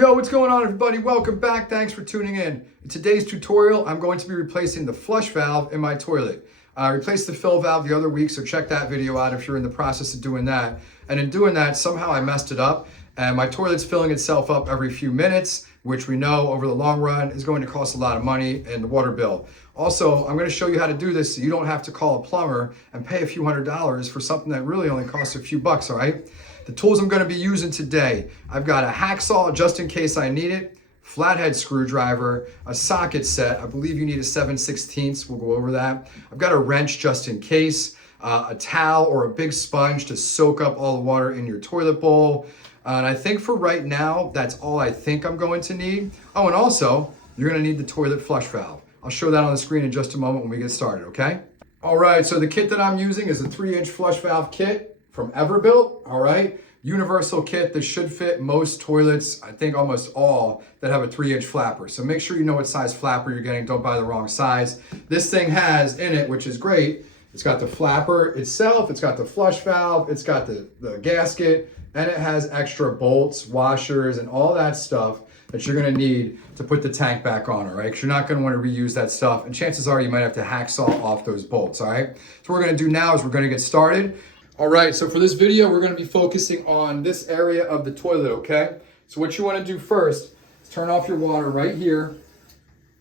Yo, what's going on, everybody? Welcome back. Thanks for tuning in. In today's tutorial, I'm going to be replacing the flush valve in my toilet. I replaced the fill valve the other week, so check that video out if you're in the process of doing that. And in doing that, somehow I messed it up, and my toilet's filling itself up every few minutes, which we know over the long run is going to cost a lot of money in the water bill. Also, I'm going to show you how to do this so you don't have to call a plumber and pay a few $100s for something that really only costs a few bucks, all right? The tools I'm going to be using today, I've got a hacksaw just in case I need it, flathead screwdriver, a socket set. I believe you need a 7/16. We'll go over that. I've got a wrench just in case, a towel or a big sponge to soak up all the water in your toilet bowl. And I think for right now, that's all I think I'm going to need. Oh, and also, you're going to need the toilet flush valve. I'll show that on the screen in just a moment when we get started, okay? All right, so the kit that I'm using is a 3-inch flush valve kit from Everbuilt, all right? Universal kit that should fit most toilets, I think almost all, that have a 3-inch flapper. So make sure you know what size flapper you're getting. Don't buy the wrong size. This thing has in it, which is great, it's got the flapper itself, it's got the flush valve, it's got the gasket, and it has extra bolts, washers, and all that stuff that you're gonna need to put the tank back on, all right? Because you're not gonna wanna reuse that stuff, and chances are you might have to hacksaw off those bolts, all right? So what we're gonna do now is we're gonna get started. All right, so for this video, we're gonna be focusing on this area of the toilet, okay? So what you wanna do first is turn off your water right here,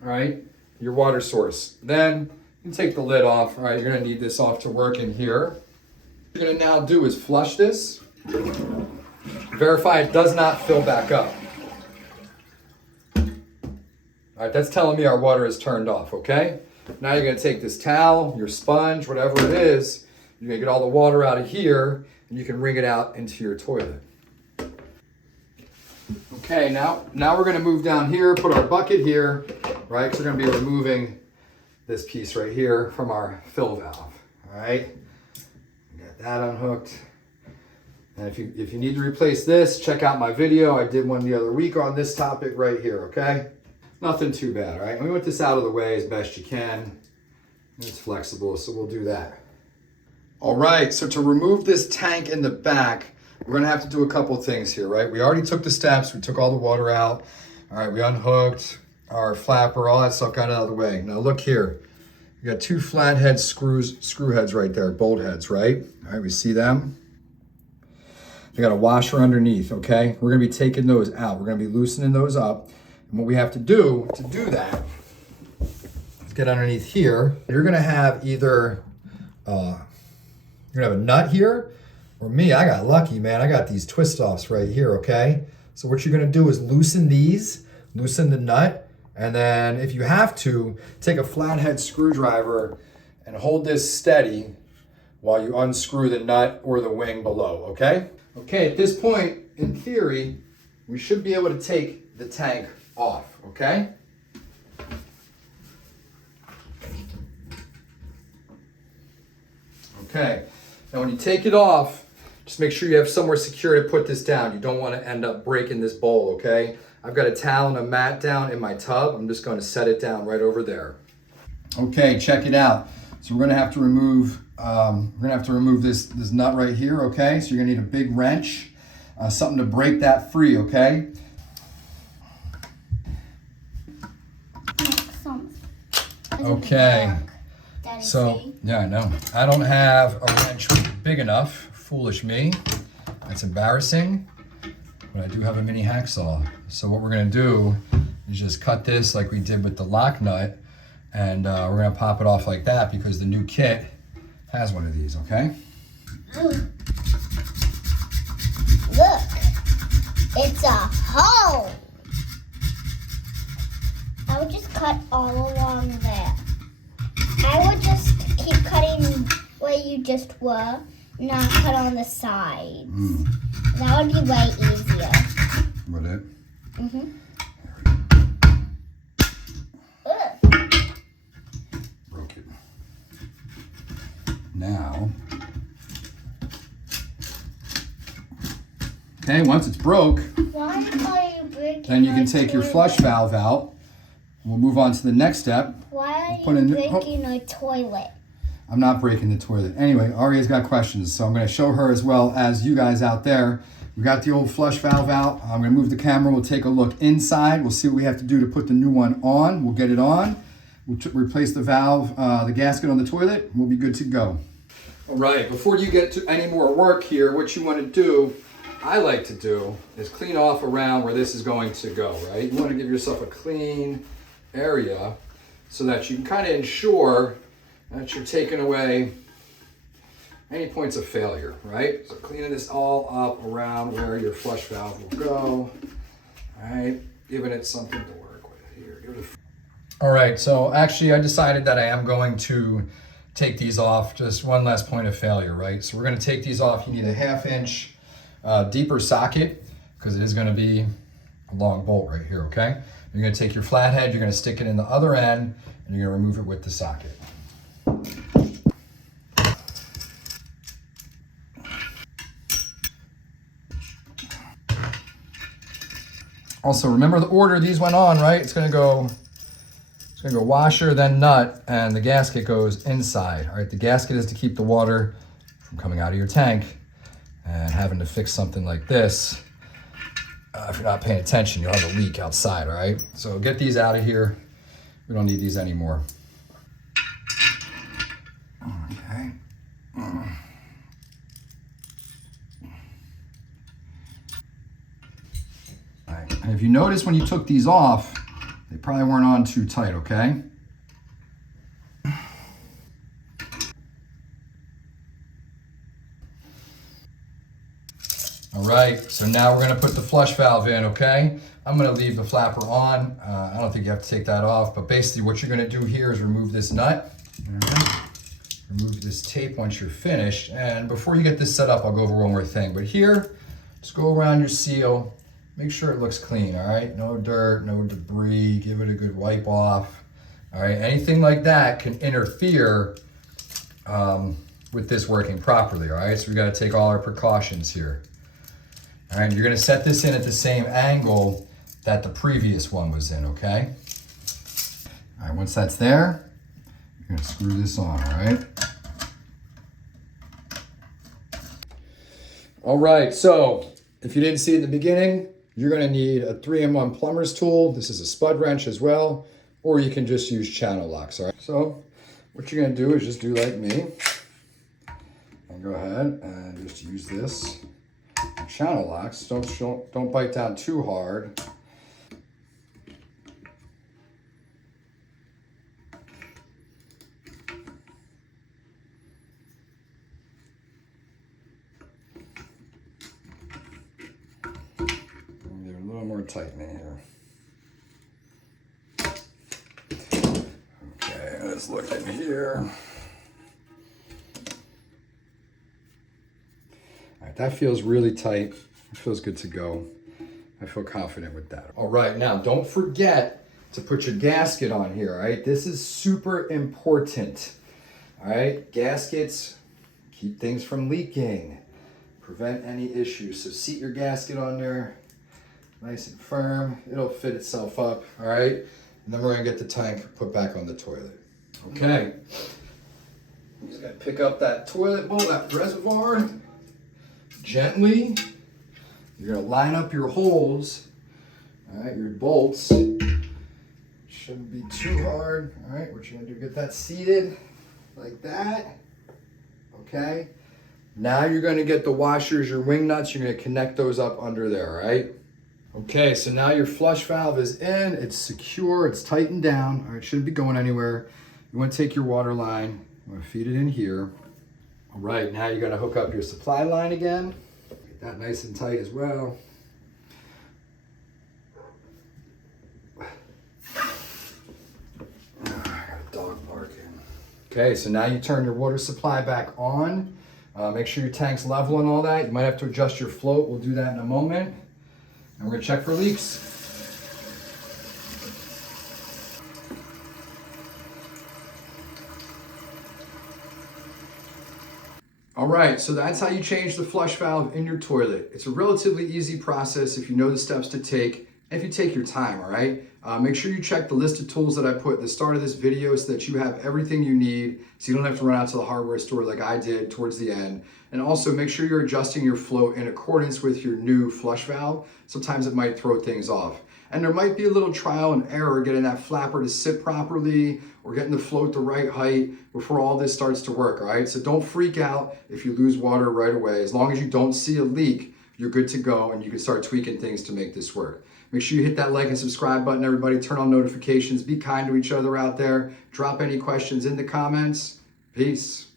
all right? Your water source. Then you can take the lid off, all right? You're gonna need this off to work in here. What you're gonna now do is flush this. Verify it does not fill back up. All right, that's telling me our water is turned off, okay? Now you're gonna take this towel, your sponge, whatever it is, you're gonna get all the water out of here and you can wring it out into your toilet. Okay, now we're gonna move down here, put our bucket here, right? Because we're gonna be removing this piece right here from our fill valve, all right? Get that unhooked. And if you need to replace this, check out my video. I did one the other week on this topic right here, okay? Nothing too bad, all right? And we want this out of the way as best you can. It's flexible, so we'll do that. All right, so to remove this tank in the back, we're gonna have to do a couple things here, right? We already took the steps, we took all the water out. All right, we unhooked our flapper, all that stuff got out of the way. Now look here, we got 2 flathead screw heads right there, bolt heads, right? All right, we see them. They got a washer underneath, okay? We're gonna be taking those out. We're gonna be loosening those up. And what we have to do that is get underneath here. You're gonna have either, you're gonna have a nut here, or me, I got lucky, man. I got these twist offs right here, okay? So what you're gonna do is loosen these, loosen the nut, and then if you have to, take a flathead screwdriver and hold this steady while you unscrew the nut or the wing below, okay? Okay, at this point, in theory, we should be able to take the tank off, okay? Okay. Now when you take it off, just make sure you have somewhere secure to put this down. You don't want to end up breaking this bowl, okay? I've got a towel and a mat down in my tub. I'm just going to set it down right over there. Okay, check it out. So we're going to have to remove this nut right here, okay? So you're going to need a big wrench, something to break that free, okay? Okay. So, yeah, I know. I don't have a wrench big enough. Foolish me. That's embarrassing. But I do have a mini hacksaw. So what we're going to do is just cut this like we did with the lock nut. And we're going to pop it off like that because the new kit has one of these, okay? Look. It's a hole. I would just cut all along there. I would just keep cutting where you just were, not cut on the sides. That would be way easier. Would it? Mm-hmm. Broke it. Now. Okay, once it's broke, Why are you breaking then you can take your flush valve out. We'll move on to the next step. Why are you breaking a toilet? I'm not breaking the toilet. Anyway, Aria's got questions, so I'm going to show her as well as you guys out there We got the old flush valve out. I'm gonna move the camera. We'll take a look inside. We'll see what we have to do to put the new one on. We'll get it on. We'll replace the valve, the gasket on the toilet. We'll be good to go. All right, before you get to any more work here, what you wanna do, I like to do, is clean off around where this is going to go, right? You wanna give yourself a clean area so that you can kind of ensure that you're taking away any points of failure, right? So cleaning this all up around where your flush valve will go, all right? Giving it something to work with here. All right, so actually I decided that I am going to take these off, just one less point of failure, right? So we're gonna take these off. You need a 1/2 inch deeper socket because it is gonna be a long bolt right here, okay? You're gonna take your flathead, you're gonna stick it in the other end, and you're gonna remove it with the socket. Also, remember the order these went on, right? It's gonna go washer, then nut, and the gasket goes inside. All right, the gasket is to keep the water from coming out of your tank and having to fix something like this. If you're not paying attention, you'll have a leak outside, all right? So get these out of here. We don't need these anymore. Okay. All right. And if you notice when you took these off, they probably weren't on too tight, okay? All right, so now we're gonna put the flush valve in, okay? I'm gonna leave the flapper on. I don't think you have to take that off, but basically what you're gonna do here is remove this nut. All right. Remove this tape once you're finished. And before you get this set up, I'll go over one more thing. But here, just go around your seal. Make sure it looks clean, all right? No dirt, no debris. Give it a good wipe off. All right, anything like that can interfere with this working properly, all right? So we gotta take all our precautions here. All right, you're gonna set this in at the same angle that the previous one was in, okay? All right, once that's there, you're gonna screw this on, all right? All right, so if you didn't see it in the beginning, you're gonna need a 3-in-1 plumber's tool. This is a spud wrench as well, or you can just use channel locks, all right? So what you're gonna do is just do like me, and go ahead and just use this. Channel locks, don't bite down too hard. Give it a little more tightening here. Okay, let's look in here. All right, that feels really tight. It feels good to go. I feel confident with that. All right, now don't forget to put your gasket on here, all right? This is super important, all right? Gaskets keep things from leaking, prevent any issues. So seat your gasket on there, nice and firm. It'll fit itself up, all right? And then we're gonna get the tank put back on the toilet. Okay, I'm just gonna pick up that toilet bowl, that reservoir, gently. You're gonna line up your holes, all right, your bolts. Shouldn't be too hard, all right? What you're gonna do, get that seated like that, okay? Now you're gonna get the washers, your wing nuts, you're gonna connect those up under there, all right? Okay, so now your flush valve is in, it's secure, it's tightened down, all right, shouldn't be going anywhere. You wanna take your water line, you wanna feed it in here. All right, now you gotta hook up your supply line again. Get that nice and tight as well. I got a dog barking. Okay, so now you turn your water supply back on. Make sure your tank's level and all that. You might have to adjust your float. We'll do that in a moment. And we're gonna check for leaks. All right, so that's how you change the flush valve in your toilet. It's a relatively easy process if you know the steps to take. if you take your time, all right? Make sure you check the list of tools that I put at the start of this video so that you have everything you need so you don't have to run out to the hardware store like I did towards the end. And also make sure you're adjusting your float in accordance with your new flush valve. Sometimes it might throw things off. And there might be a little trial and error getting that flapper to sit properly or getting the float the right height before all this starts to work, all right? So don't freak out if you lose water right away. As long as you don't see a leak, you're good to go and you can start tweaking things to make this work. Make sure you hit that like and subscribe button, everybody. Turn on notifications. Be kind to each other out there. Drop any questions in the comments. Peace.